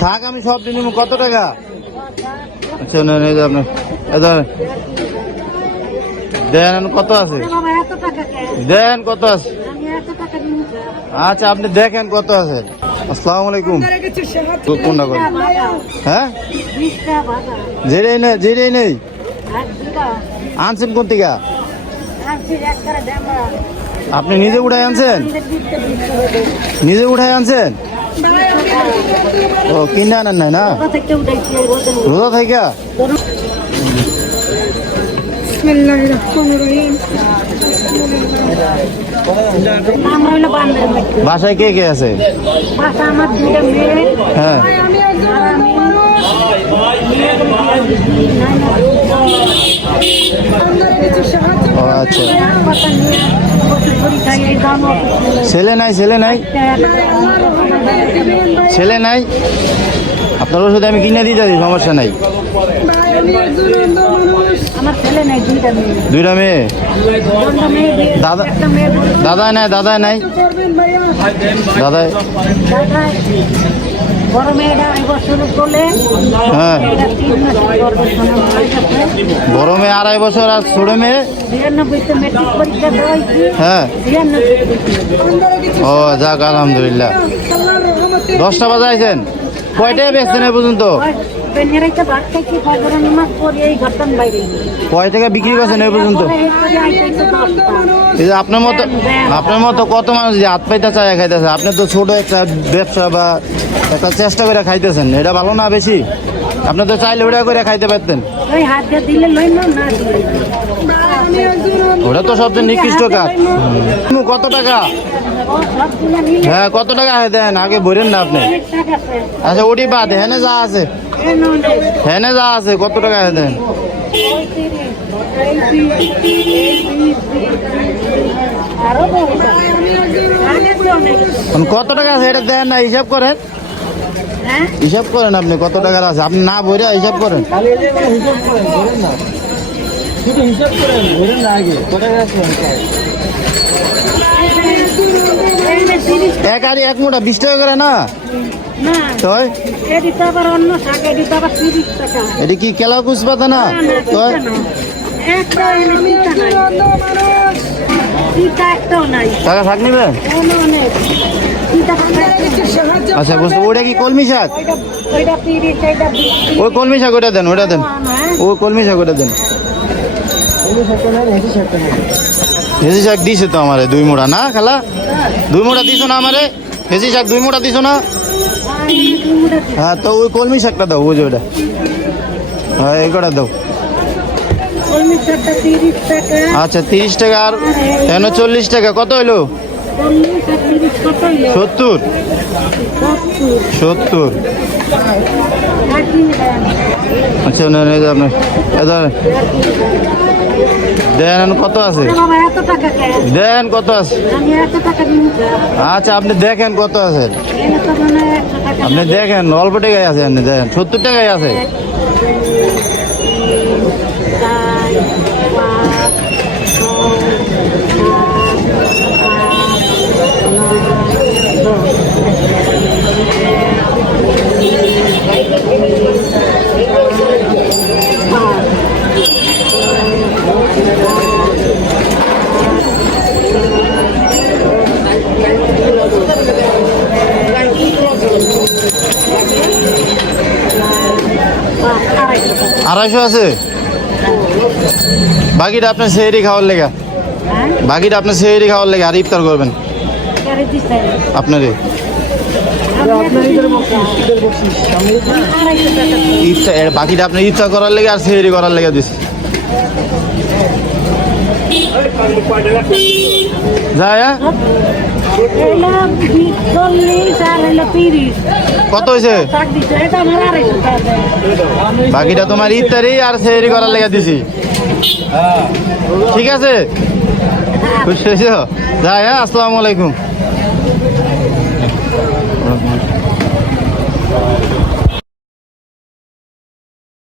শাক আমি সব দিন কত টাকা? আচ্ছা না এই যে আপনার দেন কত আছে? দেন কত আছে? নিব আচ্ছা আপনি দেখেন কত আছে। আসসালামু আলাইকুম। কোনটা করেন? হ্যাঁ? যেটাই নেই যেটাই নেই। আনছেন কোন থেকে? আপনি নিজে উঠাই আনছেন? নিজে উঠাই আনছেন? ও কিনে আনেন নাই না? রোজা থেকে? বাসায় কে কে আছে? হ্যাঁ আর আমি ও আচ্ছা কথা নিয়ে বসে ঘুরি খাই এই দাম ছেলে নাই ছেলে নাই। ছেলে নাই। আপনার ওষুধ আমি কিনে দিতে সমস্যা নাই। দুইটা মেয়ে। দাদা। দাদাই নাই দাদাই নাই। দাদাই দাদা বড় হ্যাঁ। বড় মেয়ে আড়াই বছর আর ছোট মেয়ে? হ্যাঁ। ও যাক আলহামদুলিল্লাহ। দশটা বাজে আছেন কয়টায় বেচছেন এ পর্যন্ত? কয় টাকা বিক্রি করছেন এই পর্যন্ত? এই যে আপনার মতো আপনার মতো কত মানুষ যে হাত পাইতে চায় খাইতেছে? আপনি তো ছোট একটা ব্যবসা বা একটা চেষ্টা করে খাইতেছেন। এটা ভালো না বেশি? আপনি তো চাইলে ওটা করে খাইতে পারতেন। হাত দিলে লই না ওটা তো সবচেয়ে নিকৃষ্ট কাজ কত টাকা? হ্যাঁ কত টাকা হয় দেন? আগে ভরেন না আপনি। আচ্ছা ওটি বাদ হেনে যা আছে। হেনে যা আছে কত টাকা দেন? কত টাকা আছে এটা দেন না হিসাব করেন। হ্যাঁ? হিসাব করেন আপনি কত টাকার আছে। আপনি না ভরে হিসাব করেন। এই নে তিরিশ এক আর এক মোটা বিশ টাকা করে না? না। এটি কি কেলা কুচ পাতা না? টাকা শাক খাই। আচ্ছা বুঝতে ওটা কি কলমি শাক? ওই কলমি শাক ওটা দেন ওটা দেন। ও কলমি শাক ওটা দেন। হেজি শাক দিছে তো আমারে দুই মোড়া না খালা? দুই মোড়া দিছো না আমারে? হেজি শাক দুই মোড়া দিছো না? হ্যাঁ তো ওই কলমি শাকটা দাও যে ওটা হ্যাঁ এই কটা দাও। আচ্ছা তিরিশ টাকা আর এখানে চল্লিশ টাকা কত হইল? সত্তর। সত্তর। আচ্ছা না না, এই যে আপনার দেন কত আছে? দেন কত আছে? আচ্ছা আপনি দেখেন কত আছে। আপনি দেখেন অল্প টাকায় আছে আপনি দেখেন। সত্তর টাকায় আছে। আড়াইশো আছে বাকিটা আপনার সেহেরি খাওয়ার লেগা হ্যাঁ? বাকিটা আপনার সেহেরি খাওয়ার লেগে, আর ইফতার করবেন। আপনারে ইফতার বাকিটা আপনার ইফতার করার লেগে আর সেহেরি করার লেগে দিস যায় কত হয়েছে বাকিটা তোমার ইত্যাদি আর সেই করার লেগে দিছি। ঠিক আছে? খুশি হয়েছ? যাই হ্যাঁ আসসালামু আলাইকুম।